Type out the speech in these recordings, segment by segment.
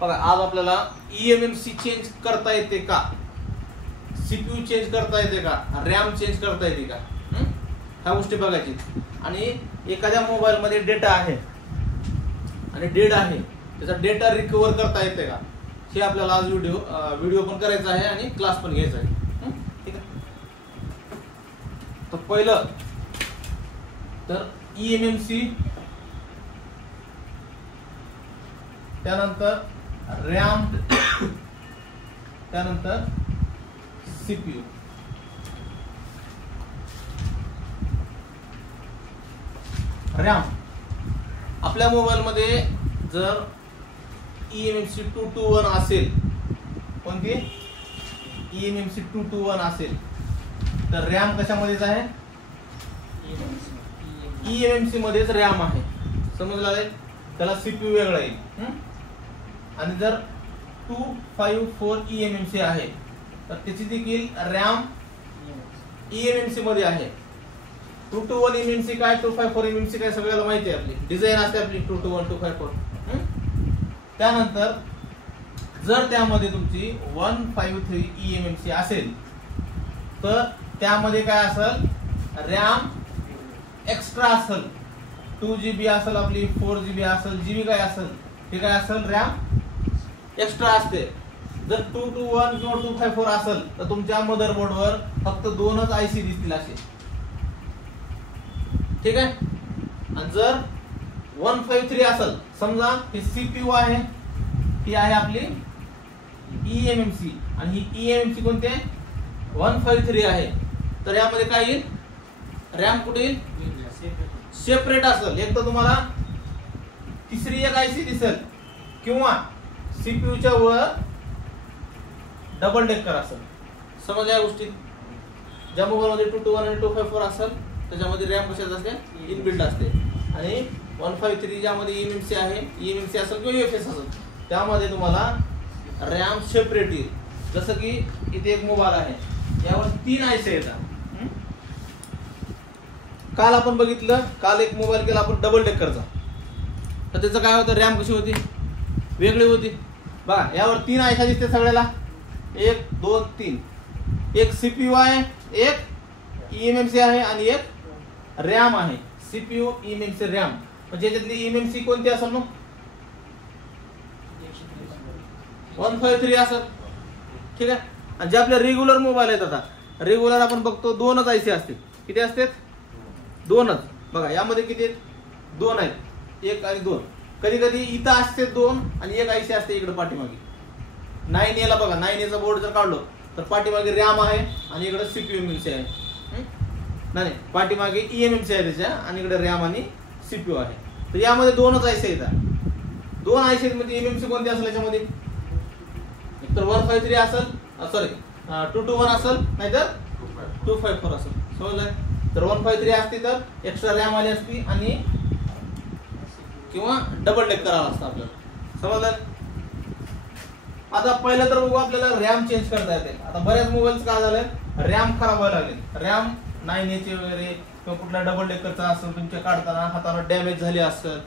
बघा आज आपल्याला ईएमएमसी चेंज करता येते का, सीपीयू चेंज करता येते का, रॅम चेंज करता येते का, ह्या गोष्टी बघायची. आणि एखाद्या मोबाईल मध्ये डेटा आहे आणि डेड आहे, त्याचा डेटा रिकव्हर करता येते का, हे आपल्याला आज व्हिडिओ पण करायचा आहे आणि क्लास पण घ्यायचा आहे. ठीक आहे. तर पहिलं तर ईएमएमसी, त्यानंतर रॅम, त्यानंतर सीपीयू. रॅम आपल्या मोबाईल मध्ये जर ईएमएमसी 221 असेल, कोणती ईएमएमसी 221 असेल तर रॅम कशामध्येच आहे, ईएमएमसी मध्येच रॅम आहे. समजलं? त्याला सीपीयू वेगळा येईल. आणि जर 254 ईएमएमसी आहे तर त्याची देखील रॅम ईएमएमसी मध्ये आहे. 221 ईएमएमसी काय, 254 ईएमएमसी काय सगळ्याला माहिती आहे. आपली डिझाईन असते आपली 221 254. त्यानंतर जर त्यामध्ये तुमची 153 ईएमएमसी असेल तर त्यामध्ये काय असेल, रॅम एक्स्ट्रा असेल. 2GB असेल आपली, 4GB असेल, जीबी काय असेल ते काय असेल, रॅम एक्स्ट्रा असते. जर 221 किंवा 254 असेल तर तुमच्या मदरबोर्डवर फक्त दोनच आयसी दिसतील असे. ठीक आहे. आणि जर 153 असेल, समजा हे सीपीयू आहे, ही आहे आपली ईएमएमसी आणि ही ईएमएमसी कोणती आहे, 153 आहे, तर यामध्ये काय येईल, रॅम कुठे येईल, सेपरेट असेल. एक तर तुम्हाला तिसरी एक आयसी दिसेल किंवा सीपीयूच्या वर डबल डेकर असेल. समजा या गोष्टी ज्या मोबाईल मध्ये 221 आणि 254 असेल त्याच्यामध्ये रॅम कशात असते, इनबिल्ट असते. आणि 153 ज्यामध्ये ईएमएमसी आहे, ईएमएमसी असेल किंवा यूएफएस असेल, त्यामध्ये तुम्हाला रॅम सेपरेट येईल. जसं की इथे एक मोबाईल आहे, यावर 3 आयसी येतात. काल आपण बघितलं, काल एक मोबाईल केला आपण डबल डेकरचा, तर त्याचं काय होतं, रॅम कशी होती, वेगळी होती. बघा यावर 3 आयसी दिसते सगळ्याला, 1 2 3. एक सीपीयू आहे, एक ईएमएमसी आहे आणि एक रॅम आहे. CPU, eMMC, RAM. म्हणजे याच्यातली ईएमएमसी कोणती असेल मग, 153 असेल. ठीक आहे. आणि जे आपले रेग्युलर मोबाईल आहेत, आता रेग्युलर आपण बघतो 2च आयसी असते. किती असतात, 2च. बघा यामध्ये किती आहेत, 2 आहेत, 1 आणि 2. कधी कधी इथं असते 2 आणि एक आयसी असते इकडे पाठीमागे. 9A ला बघा, 9A चा बोर्ड जर काढलो तर पाठीमागे रॅम आहे आणि इकडे सीपीयू ईएमएमसी आहे. नाही, पाठीमागे ईएमएमसी आहे त्याच्या आणि इकडे रॅम आणि सीपीयू आहे. तर यामध्ये 2च आयसी येतात. 2 आयसी मध्ये ईएमएमसी कोणती असेल, याच्यामध्ये तर 153 असेल, सॉरी 221 असेल, नाहीतर 254 असेल. समजलं? तर 153 असते तर एक्स्ट्रा रॅम आली असती आणि किंवा डबल डेकर आला असता आपल्याला. समजलं? आता पहिलं तर बघू आपल्याला रॅम चेंज करता येते. आता बऱ्याच मोबाईल्स काय झालंय, रॅम खराब व्हायला लागले. रॅम 9A वगैरे किंवा कुठल्या डबल डेकरचा असेल, तुमच्या काढताना हाताला डॅमेज झाली असेल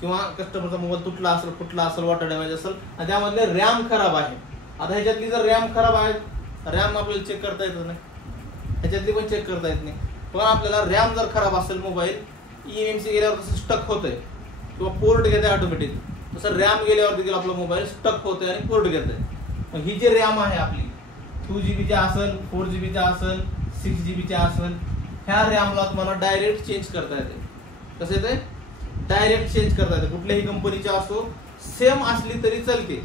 किंवा कस्टमरचा मोबाईल तुटला असेल, फुटला असेल, वॉटर डॅमेज असेल आणि त्यामधले रॅम खराब आहे. आता ह्याच्यातली जर रॅम खराब आहे, रॅम आपल्याला चेक करता येत नाही, ह्याच्यातली पण चेक करता येत नाही. पण आपल्याला रॅम जर खराब असेल, मोबाईल ईएमएमसी गेल्यावर कसं स्टक होतंय किंवा पोर्ट घेते ऑटोमॅटिक, तसं रॅम गेल्यावर देखील आपला मोबाईल स्टक होतोय आणि पोर्ट घेतोय. मग ही जी रॅम आहे आपली 2GB असेल, 4GB असेल, 6GB असेल, ह्या रॅमला तुम्हाला डायरेक्ट चेंज करता येते. कसं येते, डायरेक्ट चेंज करता येते. कुठल्याही कंपनीची असो, सेम असली तरी चालते,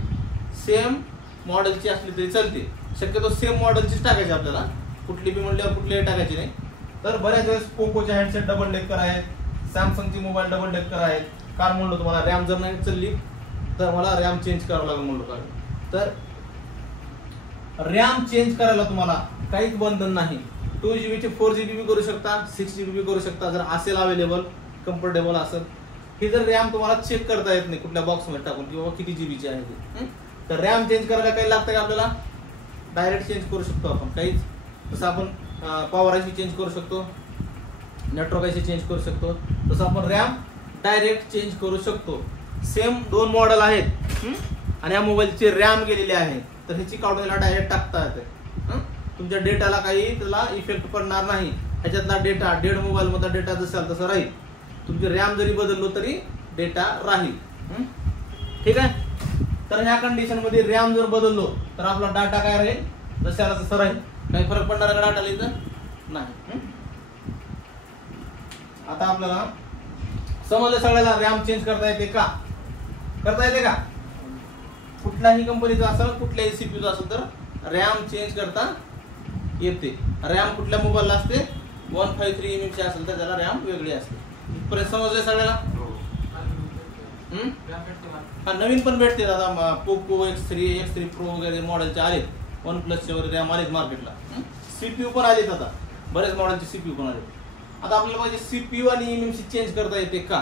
सेम मॉडेलची असली तरी चालते. शक्यतो सेम मॉडेलचीच टाकायची आपल्याला, कुठली बी म्हणल्यावर कुठलीही टाकायची नाही. तर बऱ्याच वेळेस पोकोचे हँडसेट डबल डेकर आहेत, सॅमसंगची मोबाईल डबल डेकर आहेत. काल म्हणलो तुम्हाला रॅम जर नाही चालली तर मला रॅम चेंज करावं लागेल म्हणलो काल. तर रॅम चेंज करायला तुम्हाला काहीच बंधन नाही. 2GB चे 4GB बी करू शकता, 6GB बी करू शकता जर असेल अवेलेबल, कम्फर्टेबल असेल. ही जर रॅम तुम्हाला चेक करता येत नाही कुठल्या बॉक्समध्ये टाकून किंवा किती जीबीची आहे ती, तर रॅम चेंज करायला काही लागतं का आपल्याला, डायरेक्ट चेंज करू शकतो आपण. काहीच जसं आपण पॉवर आयसी चेंज करू शकतो, नेटवर्क आयसी चेंज करू शकतो, तसं आपण रॅम डायरेक्ट चेंज करू शकतो. सेम 2 मॉडेल आहेत. आणि या मोबाईलची रॅम गेलेली आहे तर ह्याची काढून याला डायरेक्ट टाकता येते. तुमच्या डेटाला काही त्याला इफेक्ट पडणार नाही. ह्याच्यातला डेटा 1.5 मोबाईल मधला डेटा जसा तसा राहील. तुमची रॅम जरी बदललो तरी डेटा राहील. ठीक आहे. तर ह्या कंडिशन मध्ये रॅम जर बदललो तर आपला डाटा काय राहील जशाला तसं राहील. काही फरक पडणार का डाटाला इथं? नाही. आता आपल्याला समजलं सगळ्याला रॅम चेंज करता येते का? करता येते का? कुठल्याही कंपनीचा असेल कुठल्याही सीपीयूचा असेल तर रॅम चेंज करता येते. रॅम कुठल्या मोबाईलला असते? 153 mm असेल तर त्याला रॅम वेगळी असते. इथपर्यंत समजले सगळ्याला? हा नवीन पण भेटते दादा. पोको X3 Pro वगैरे मॉडेलचे आले. OnePlus वगैरे रॅम आलेत मार्केटला. सीपीयू पण आलेत आता. बरेच मॉडेलचे सीपीयू पण आले. आता आपल्याला पाहिजे सीपीयू आणि एमएमसी चेंज करता येते का?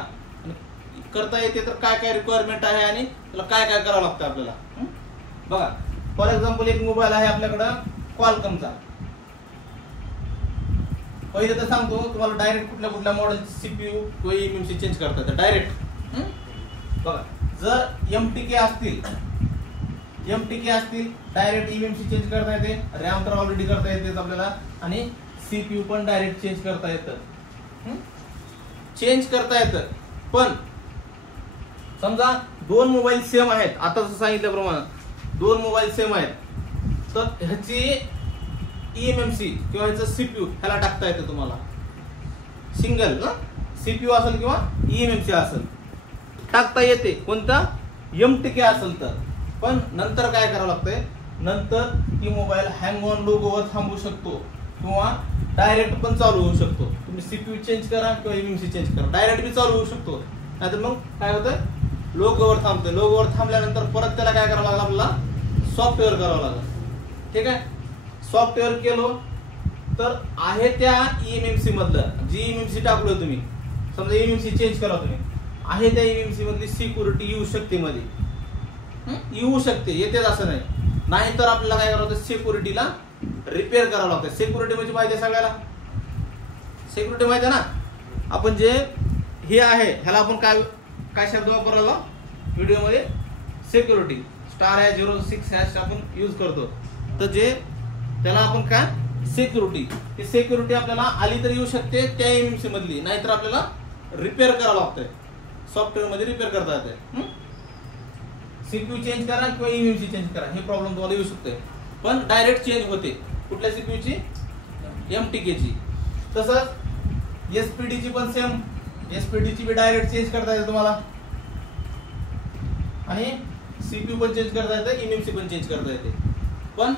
करता येते तर काय काय रिक्वायरमेंट आहे आणि त्याला काय काय करावं लागतं आपल्याला. बघा फॉर एक्झाम्पल एक मोबाईल आहे आपल्याकडं क्वालकॉमचा. पहिले तर सांगतो तुम्हाला डायरेक्ट कुठल्या कुठल्या मॉडेलचे सीपीयू किंवा एमएमसी चेंज करता येते डायरेक्ट. बघा जर एमटीके असतील डायरेक्ट एमएमसी चेंज करता येते. रॅम तर ऑलरेडी करता येते आपल्याला आणि सीपीयू पण डायरेक्ट चेंज करता येतं. चेंज करता येतं. पण समजा दोन मोबाईल सेम आहेत. आता जसं सांगितल्याप्रमाणे दोन मोबाईल सेम आहेत तर ह्याची ईएमएमसी किंवा ह्याचं सीपीयू ह्याला टाकता येतं तुम्हाला. सिंगल ना सीपीयू असेल किंवा ईएमएमसी असेल टाकता येते. कोणता? एमटीके असेल तर. पण नंतर काय करावं लागतंय? नंतर ही मोबाईल हँग ऑन लोगोवर थांबू शकतो किंवा डायरेक्ट पण चालू होऊ शकतो. तुम्ही सीपीयू चेंज करा किंवा एमएमसी चेंज करा डायरेक्ट बी चालू होऊ शकतो. नाहीतर मग काय होतं? लोगोवर थांबतोय. लोगोवर थांबल्यानंतर परत त्याला काय करावं लागलं? आपल्याला सॉफ्टवेअर करावं लागलं. ठीक आहे. सॉफ्टवेअर केलं तर आहे त्या ईएमएमसी मधलं जी ईएमएमसी टाकलोय तुम्ही समजा ईएमएमसी चेंज करा तुम्ही आहे त्या ईएमएमसी मधली सिक्युरिटी येऊ शकते मध्ये. येऊ शकते येतेच असं नाही तर आपल्याला काय करावं लागतं? सिक्युरिटीला रिपेअर करावं लागतं. सिक्युरिटी म्हणजे माहिती आहे सगळ्याला? सिक्युरिटी माहिती आहे ना? आपण जे हे आहे ह्याला आपण काय काय शब्द वापरला व्हिडिओमध्ये? सिक्युरिटी *06# आपण यूज करतो. तर जे त्याला आपण काय सिक्युरिटी ती सिक्युरिटी आपल्याला आली तर येऊ शकते त्या एमएमसी मधली. नाहीतर आपल्याला रिपेअर करावं लागतंय. सॉफ्टवेअर मध्ये रिपेअर करता येते. सीपीयू चेंज करा किंवा एमएमसी चेंज करा हे प्रॉब्लेम तुम्हाला येऊ शकते. पण डायरेक्ट चेंज होते. कुठल्या सीपीयूची? एमटीकेची. तसंच एसपीडीची पण सेम. एसपीडीची बी डायरेक्ट चेंज करता येते तुम्हाला आणि सीपीयू पण चेंज करता येते एमएमसी पण चेंज करता येते. पण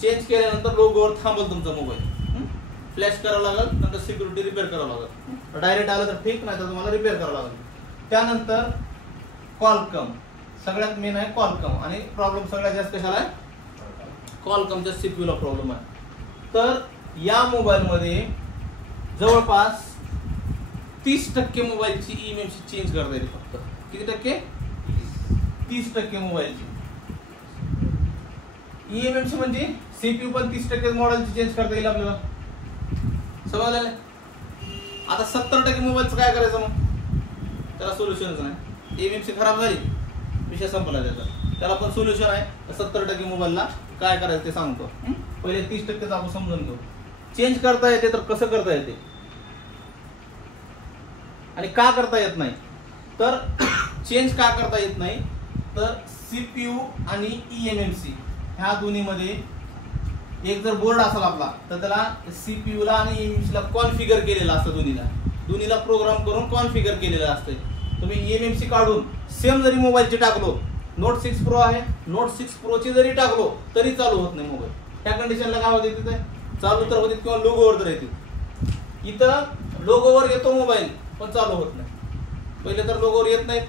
चेंज केल्यानंतर लोगोवर थांबल तुमचा मोबाईल. फ्लॅश करावं लागेल नंतर सिक्युरिटी रिपेअर करावं लागेल. डायरेक्ट आलं तर ठीक नाही तर तुम्हाला रिपेअर करावं लागेल. त्यानंतर क्वालकॉम सगळ्यात मेन आहे क्वालकॉम आणि प्रॉब्लेम सगळ्यात जास्त कशाला आहे? क्वालकॉमच्या सीपीयूला प्रॉब्लेम आहे. तर या मोबाईल मध्ये जवळपास 30% मोबाईलची ईएमएमसी चेंज करता येते फक्त. किती टक्के? 30% मोबाईलची ईएमएमसी म्हणजे सीपीयू पण 30% मॉडेलची चेंज करता येईल आपल्याला. समजलं? आता 70% मोबाईलचं काय करायचं मग? त्याला सोल्युशनच नाही. ईएमएमसी खराब झाली विषय संपला त्याला पण सोल्युशन आहे. 70% मोबाईलला काय करायचं ते सांगतो. पहिले 30% आपण समजून घेऊ. चेंज करता येते तर कसं करता येते आणि का करता येत नाही? तर चेंज का करता येत नाही तर सीपीयू आणि ईएमएमसी ह्या दोन्ही मध्ये एक जर बोर्ड असेल आपला तर त्याला सीपीयू ला आणि ईएमएमसी ला कॉन्फिगर केलेलं असतं. दोन्हीला प्रोग्राम करून कॉन्फिगर केलेलं असतं. तुम्ही ईएमएमसी काढून सेम जरी मोबाईलचे टाकलो Note 6 Pro आहे Note 6 Pro ची जरी टाकलो तरी चालू होत नाही मोबाईल. त्या कंडिशनला काय होते? तिथे चालू तर होते किंवा लोगोवर तर येते. इथं लोगोवर येतो मोबाईल पण चालू होत नाही. पहिले तर लोगोवर येत नाहीत.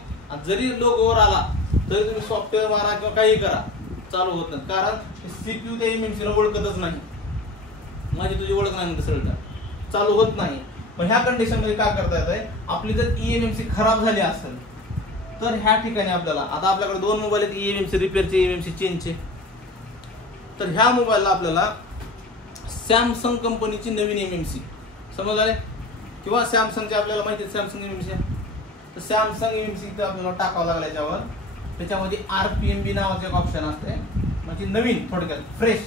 जरी लोगोवर आला तरी तुम्ही सॉफ्टवेअर मारा किंवा काही करा चालू होत नाही. कारण सीपीयू त्या ईएमएमसी ला ओळखतच नाही. माझी तुझी ओळख नाही सगळं चालू होत नाही. पण ह्या कंडिशन मध्ये काय करता येत आहे? आपली जर ईएमएमसी खराब झाली असेल तर ह्या ठिकाणी आपल्याला आता आपल्याकडे दोन मोबाईल आहेत ईएमएमसी रिपेअरचे ईएमएमसी चेंजचे. तर ह्या मोबाईलला आपल्याला सॅमसंग कंपनीची नवीन एमएमसी समजले किंवा सॅमसंगचे आपल्याला माहिती आहे सॅमसंग एमएमसी. तर सॅमसंग एमएमसी इथं आपल्याला टाकावं लागलं. याच्यावर त्याच्यामध्ये RPMB नावाचं एक ऑप्शन असते, म्हणजे नवीन, थोडक्यात फ्रेश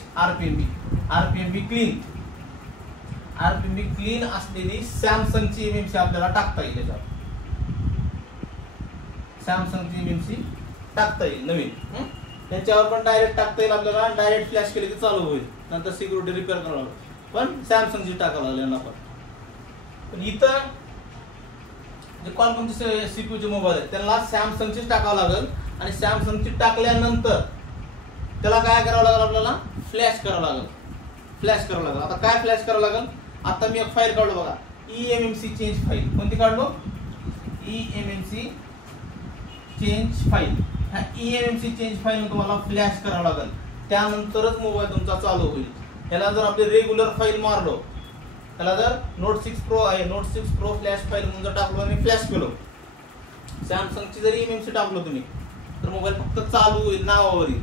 RPMB क्लीन असलेली सॅमसंगची MMC आपल्याला टाकता येईल. त्याच्यावर सॅमसंगची MMC टाकता येईल नवीन. त्याच्यावर पण डायरेक्ट टाकता येईल आपल्याला, डायरेक्ट फ्लॅश केले की चालू होईल, नंतर सिक्युरिटी रिपेअर करावं लागेल, पण सॅमसंगची टाकावं लागेल ना. पण इथं जे क्वालकॉमचे सीपीयूचे मोबाईल आहेत त्यांना सॅमसंगचीच टाकावं लागेल, आणि सॅमसंगची टाकल्यानंतर त्याला काय करावं लागेल, आपल्याला फ्लॅश करावं लागेल. आता काय फ्लॅश करावं लागेल, आता मी एक फाईल काढलो बघा, eMMC चेंज फाईल. कोणती काढलो, eMMC चेंज फाईल. ह्या eMMC चेंज फाईल तुम्हाला फ्लॅश करावं लागेल, त्यानंतरच मोबाईल तुमचा चालू होईल. ह्याला जर आपले रेग्युलर फाईल मारलो, त्याला जर नोट 6 प्रो आहे, नोट 6 प्रो फ्लॅश फाईल म्हणून जर टाकलो आणि फ्लॅश केलो, सॅमसंगची जरी eMMC टाकलो तुम्ही, तर मोबाईल फक्त चालू होईल, नावावर येईल.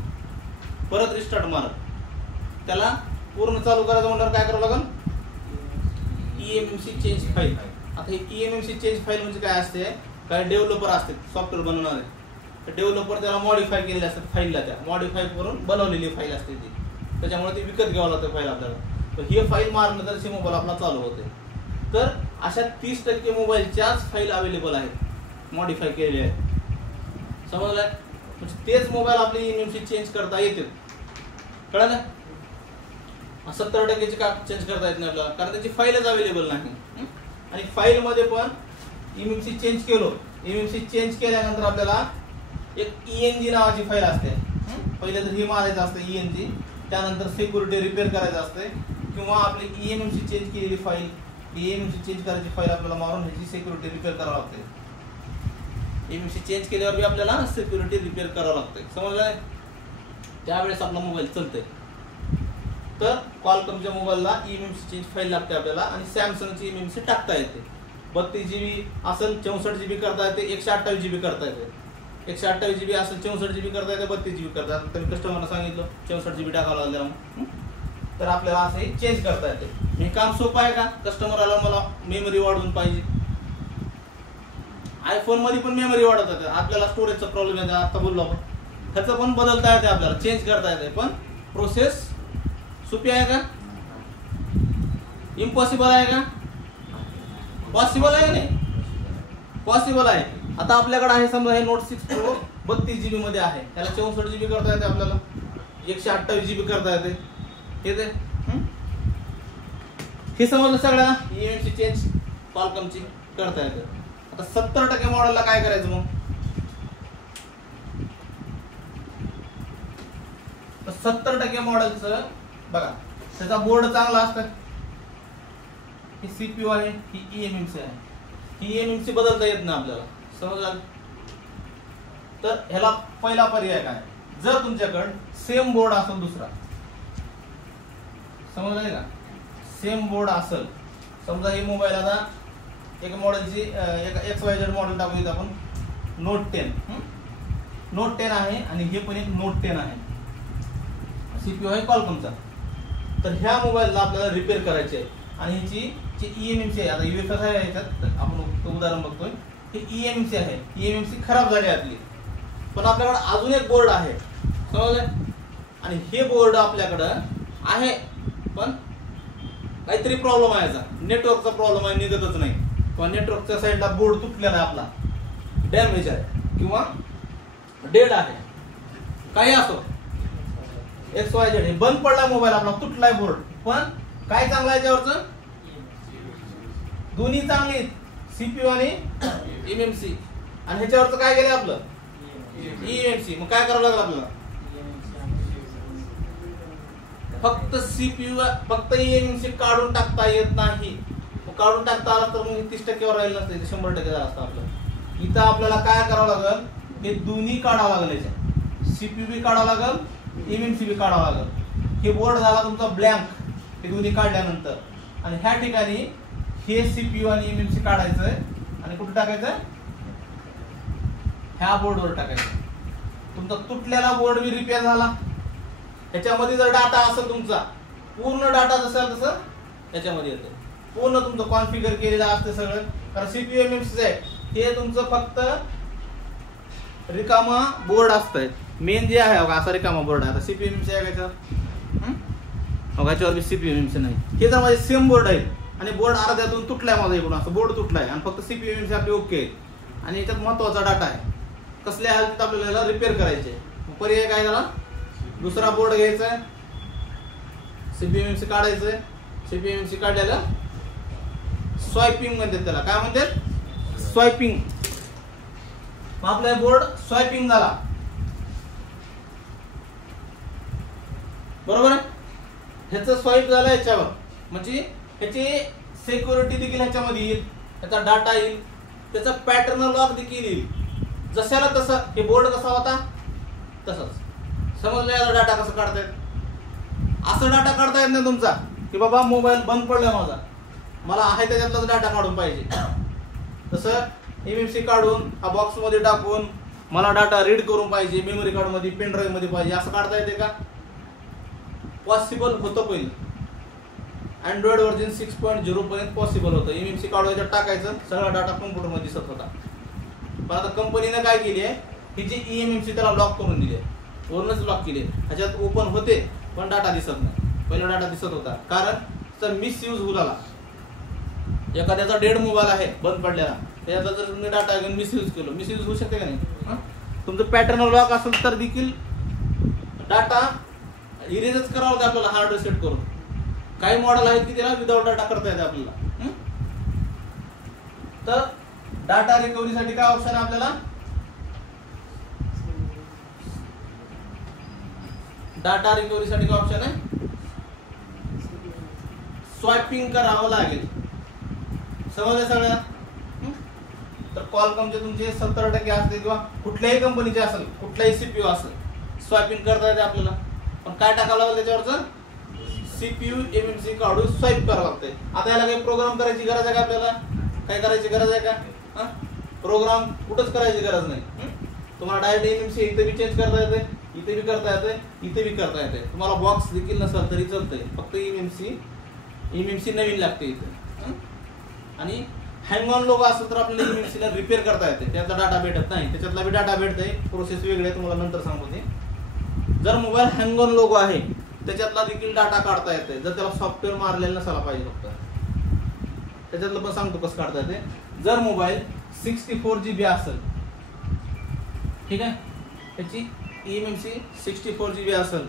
परत रिस्टार्ट मारा, त्याला पूर्ण चालू करायचं म्हणल्यावर काय करावं लागेल, eMMC चेंज फाईल. आता हे eMMC चेंज फाईल म्हणजे काय असते, काही डेव्हलपर असते सॉफ्टवेअर बनवणारे, डेव्हलपर त्याला मॉडिफाय केलेले असतात फाईलला, त्या मॉडिफाय करून बनवलेली फाईल असते ती, त्याच्यामुळे ती विकत घ्यावं लागतं फाईल आपल्याला. तर हे फाईल मारलं तर मोबाईल आपला चालू होते. तर अशा 30% मोबाईलच्याच फाईल अवेलेबल आहेत, मॉडिफाय केलेले आहेत. समजलं, म्हणजे तेच मोबाईल आपली eMMC चेंज करता येते. कळलं, 70% का चेंज करता येत नाही आपल्याला, कारण त्याची फाईलच अवेलेबल नाही. आणि फाईल मध्ये पण eMMC चेंज केलो, eMMC चेंज केल्यानंतर आपल्याला एक ENG नावाची फाईल असते. पहिले तर हे मारायचं असतं ENG, त्यानंतर सिक्युरिटी रिपेअर करायचं असते, किंवा आपली eMMC चेंज केलेली फाईल, eMMC चेंज करायची फाईल आपल्याला मारून ह्याची सिक्युरिटी रिपेअर करावं लागते. eMMC चेंज केल्यावर बी आपल्याला सिक्युरिटी रिपेअर करावं लागते. समजलं, त्यावेळेस आपला मोबाईल चालतंय. तर क्वालकॉमच्या मोबाईलला eMMC चेंज फाईल लागते आपल्याला, आणि सॅमसंगची eMMC टाकता येते. 32 GB असेल 64 GB करता येते, 128 GB करता येते. 128 GB असेल 64 GB करता येते, 32 GB करता येते. तर कस्टमरला सांगितलं 64 GB टाकावं लागलं, तर आपल्याला असं चेंज करता येते. हे काम सोपं आहे का, कस्टमरला मला मेमरी वाढवून पाहिजे, आयफोन मध्ये पण मेमरी वाढवता येते, आपल्याला स्टोरेजचा प्रॉब्लेम येतो, आता बोललो आपण, त्याचं पण बदलता येते, आपल्याला चेंज करता येते. पण प्रोसेस सोपी आहे का, इम्पॉसिबल आहे का, पॉसिबल आहे नाही, पॉसिबल आहे. आता आपल्याकडे आहे समजा हे नोट 6 प्रो 32 GB मध्ये आहे, त्याला 64 GB करता येते, आपल्याला 128 GB करता येते. हे समजलं सगळ्यांना, eMMC चेंज क्वालकॉमची करता येते. आता 70% मॉडेलला काय करायचं मग, तर 70% मॉडेलचं बघा, त्याचा बोर्ड चांगला असतं, ही CPU आहे, ही eMMC आहे. ही eMMC बदलता येत नाही आपल्याला, समजलं. तर ह्याला पहिला पर्याय काय, जर तुमच्याकडे सेम बोर्ड असेल दुसरा, समजलं का, सेम बोर्ड असेल, समजा हे मोबाईल आता एक मॉडेलची एक XYZ मॉडेल टाकू इथं आपण, नोट 10 आहे, आणि हे पण एक नोट 10 आहे, CPU आहे क्वालकॉमचा. तर ह्या मोबाईलला आपल्याला रिपेअर करायचे आहे, आणि ह्याची जी eMMC आहे, आता UFS आहे याच्यात, आपण उदाहरण बघतोय, हे eMMC आहे, eMMC खराब झाली आपली, पण आपल्याकडे अजून एक बोर्ड आहे, समजलं. आणि हे बोर्ड आपल्याकडं आहे, पण काहीतरी प्रॉब्लेम आहे, याचा नेटवर्कचा प्रॉब्लेम आहे, निघतच नाही, किंवा नेटवर्कच्या साईडला बोर्ड तुटलेला आहे, आपला डॅमेज आहे, किंवा डेड आहे, काही असो, XYZ, हे बंद पडला मोबाईल आपला, तुटलाय बोर्ड. पण काय चांगलं आहे याच्यावरचं, दोन्ही चांगली, CPU आणि eMMC, आणि ह्याच्यावरचं काय गेलं आपलं eMMC. मग काय करावं लागलं आपल्याला, फक्त CPU फक्त eMMC काढून टाकता येत नाही. काढून टाकता आला तर मग 30% वर राहिलं नसतं, 100% झालं असतं आपलं. इथं आपल्याला काय करावं लागेल, हे दोन्ही काढावं लागेल, याच्या CPU बी काढावं लागेल, eMMC बी काढावं लागेल. हे बोर्ड झाला तुमचा ब्लँक, हे दोन्ही काढल्यानंतर, आणि ह्या ठिकाणी हे CPU आणि eMMC काढायचंय, आणि कुठे टाकायचं, ह्या बोर्डवर टाकायचं. तुमचा तुटलेला बोर्ड बी रिपेअर झाला, ह्याच्यामध्ये जर डाटा असेल तुमचा, पूर्ण डाटा जसं तसं ह्याच्यामध्ये येतो, पूर्ण तुमचं कॉन्फिगर केलेलं असतं सगळं, कारण CPU eMMC आहे, हे तुमचं फक्त रिकामा बोर्ड असतंय. मेन जे आहे असा रिकामा बोर्ड आहे. आता सीपीयू एमएमसी आहे याच्यावर, याच्यावर सीपीयू एमएमसी नाही. हे जर माझे सेम बोर्ड आहे आणि बोर्ड अर्ध्यातून तुटलाय माझा इकडून, असं बोर्ड तुटलाय आणि फक्त सीपीयू एमएमसी आपली ओके आहे आणि याच्यात महत्वाचा डाटा आहे. कसल्या हालत आपल्याला रिपेअर करायचे, पर्याय काय झाला, दुसरा बोर्ड घ्यायचा आहे, सीपीयू एमएमसी काढायचंय. सीपीयू एमएमसी काढल्याला स्वायपिंग म्हणतात, त्याला काय म्हणतात, स्वायपिंग. आपला बोर्ड स्वायपिंग झाला, बरोबर आहे. ह्याचं स्वाईप झालं याच्यावर, म्हणजे ह्याची सिक्युरिटी देखील ह्याच्यामध्ये येईल, त्याचा डाटा येईल, त्याचा पॅटर्न लॉक देखील येईल. जशाला तसं हे बोर्ड कसा होता तसंच. समजलं याचा डाटा कसं काढतायत. असं डाटा काढता येत नाही तुमचा की बाबा मोबाईल बंद पडलाय माझा, मला आहे त्याच्यातलाच डाटा काढून पाहिजे. तसं एमएमसी काढून हा बॉक्स मध्ये टाकून मला डाटा रीड करून पाहिजे, मेमरी कार्ड मध्ये, पेन ड्राईव्ह मध्ये पाहिजे, असं काढता येते का. पॉसिबल होतं पहिले. अँड्रॉइड व्हर्जन 6.0 पर्यंत पॉसिबल होतं. एमएमसी कार्ड याच्यात टाकायचं, सगळा डाटा कम्प्युटर मध्ये दिसत होता. पण आता कंपनीने काय केली आहे, ही जी ईएमएमसी त्याला लॉक करून दिली आहे, वरूनच लॉक केली. ह्याच्यात ओपन होते पण डाटा दिसत नाही. पहिला डाटा दिसत होता, कारण तर मिसयूज होऊ लागला. एखाद्याचा डेड मोबाईल आहे बंद पडलेला, त्याचा जर तुम्ही डाटा घेऊन मिसयूज केलं, मिसयूज होऊ शकते का नाही. तुमचं पॅटर्न लॉक असेल तर देखील डाटा इरेजच करावं लागतं आपल्याला, हार्ड रिसेट करून. काही मॉडेल आहेत की त्याला विदाउट डाटा करता येते आपल्याला. तर डाटा रिकव्हरीसाठी काय ऑप्शन आहे आपल्याला, डाटा रिकव्हरीसाठी काय ऑप्शन आहे, स्वायपिंग करावं लागेल. समजलं सगळ्या. तर कॉलकॉमचे तुमचे 70% असते किंवा कुठल्याही कंपनीचे असेल, कुठलाही सीपीयू असेल, स्वायपिंग करता येते आपल्याला. पण काय टाकावं लागेल त्याच्यावरचं, सीपीयू एमएमसी काढून स्वाईप करावं लागतंय. आता याला काही प्रोग्राम करायची गरज आहे का, आपल्याला काय करायची गरज आहे का. प्रोग्राम कुठंच करायची गरज नाही. तुम्हाला डायरेक्ट एमएमसी इथे बी चेंज करता येते, इथे बी करता येते, इथे बी करता येते. तुम्हाला बॉक्स देखील नसेल तरी चालतंय, फक्त एमएमसी नवीन लागते इथे. आणि हँग ऑन लोगो असेल तर आपल्याला एमएमसीला रिपेअर करता येते, त्याचा डाटा भेटत नाही. त्याच्यातला बी डाटा भेटतंय, प्रोसेस वेगळी आहे, तुम्हाला नंतर सांगतो ते. जर मोबाईल हँग ऑन लोगो आहे त्याच्यातला देखील डाटा काढता येते, जर त्याला सॉफ्टवेअर मारलेलं नसायला पाहिजे फक्त. त्याच्यातलं पण सांगतो कसं काढता येते. जर मोबाईल 64 GB असेल, ठीक आहे, त्याची ईएमएमसी 64 GB असेल,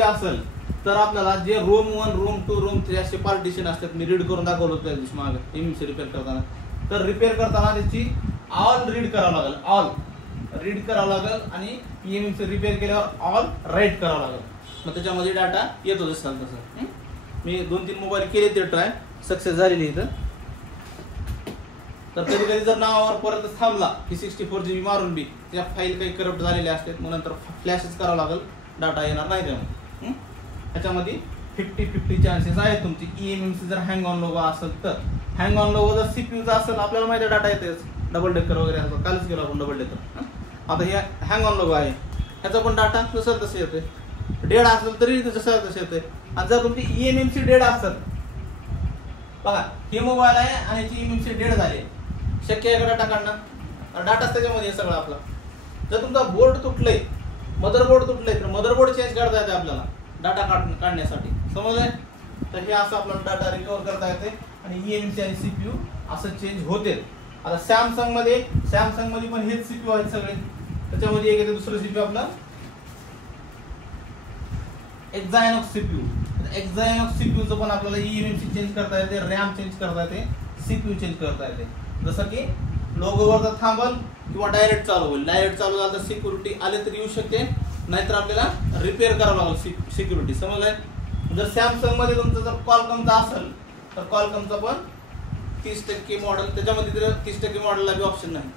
असेल तर आपल्याला जे रोम 1, रोम 2, रोम 3 असे पार्टिशन असतात. मी रीड करून दाखवलं होतं त्या दिवशी मागे एमएमसी रिपेअर करताना. तर रिपेअर करताना त्याची ऑल रीड करावं लागेल, ऑल रीड करावं लागेल आणि ईएमएमसी रिपेअर केल्यावर ऑल राईट करावं लागेल. मग त्याच्यामध्ये डाटा येतो जसं तसं. मी 2-3 मोबाईल केले ते ट्राय, सक्सेस झालेली इथं. तर कधी कधी जर नावावर परत थांबला की 64 GB मारून बी त्या फाईल काही करप्ट झालेल्या असतात, मग नंतर फ्लॅशच करावं लागेल, डाटा येणार नाही त्यामुळे. ह्याच्यामध्ये 50-50 चान्सेस आहेत तुमची. ईएमएमसी जर हँग ऑन लोगो असेल तर, हँग ऑन लोगो जर सीपीयूचा असेल, आपल्याला माहिती आहे डाटा येतेच, डबल डेकर वगैरे असं कालच गेलो आपण डबल डेकर. आता हे हँग ऑन लोगो आहे, ह्याचा पण डाटा जसं तसं येते. डेड असेल तरी जसं तसं येते. आणि जर तुमची ईएमएमसी डेड असेल, बघा हे मोबाईल आहे आणि याची ईएमएमसी डेड झाली, शक्य आहे का डाटा काढणं, डाटाच त्याच्यामध्ये सगळं आपला. जर तुमचा बोर्ड तुटलंय, मदरबोर्ड तुटलंय, तर मदरबोर्ड चेंज करता येते आपल्याला डाटा काढण्यासाठी. समजलंय. तर हे असं आपल्याला डाटा रिकव्हर करता येते आणि ईएमएमसी आणि सीपीयू असं चेंज होते. आता सॅमसंग मध्ये पण हेच सीपीयू आहेत सगळे. त्याच्यामध्ये एक येते दुसरं सीपीयू आपलं एक्झायनॉक्स सीपीयू. एक्झायनॉक्स सीपीयूचं पण आपल्याला ईएमएमसी चेंज करता येते, रॅम चेंज करता येते, सीपीयू चेंज करता येते. जसं की लोगोवर तर थांबल किंवा डायरेक्ट चालू होईल. डायरेक्ट चालू झालं तर सिक्युरिटी आले तरी येऊ शकते, नाहीतर आपल्याला रिपेअर करावं लागेल सिक्युरिटी. समजलंय. जर सॅमसंग मध्ये तुमचं जर कॉलकॉमचा असेल तर कॉलकॉमचा पण 30% मॉडेल, त्याच्यामध्ये 30% मॉडेलला बी ऑप्शन नाही,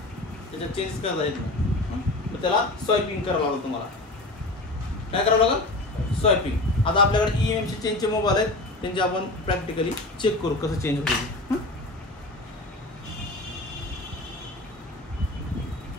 त्याच्यात चेंज करता येत नाही. मग त्याला स्वायपिंग करावं लागेल. तुम्हाला काय करावं लागेल, स्वायपिंग. आता आपल्याकडे ईएमएमसी चेंजचे मोबाईल आहेत, त्यांचे आपण प्रॅक्टिकली चेक करू कसं चेंज होईल.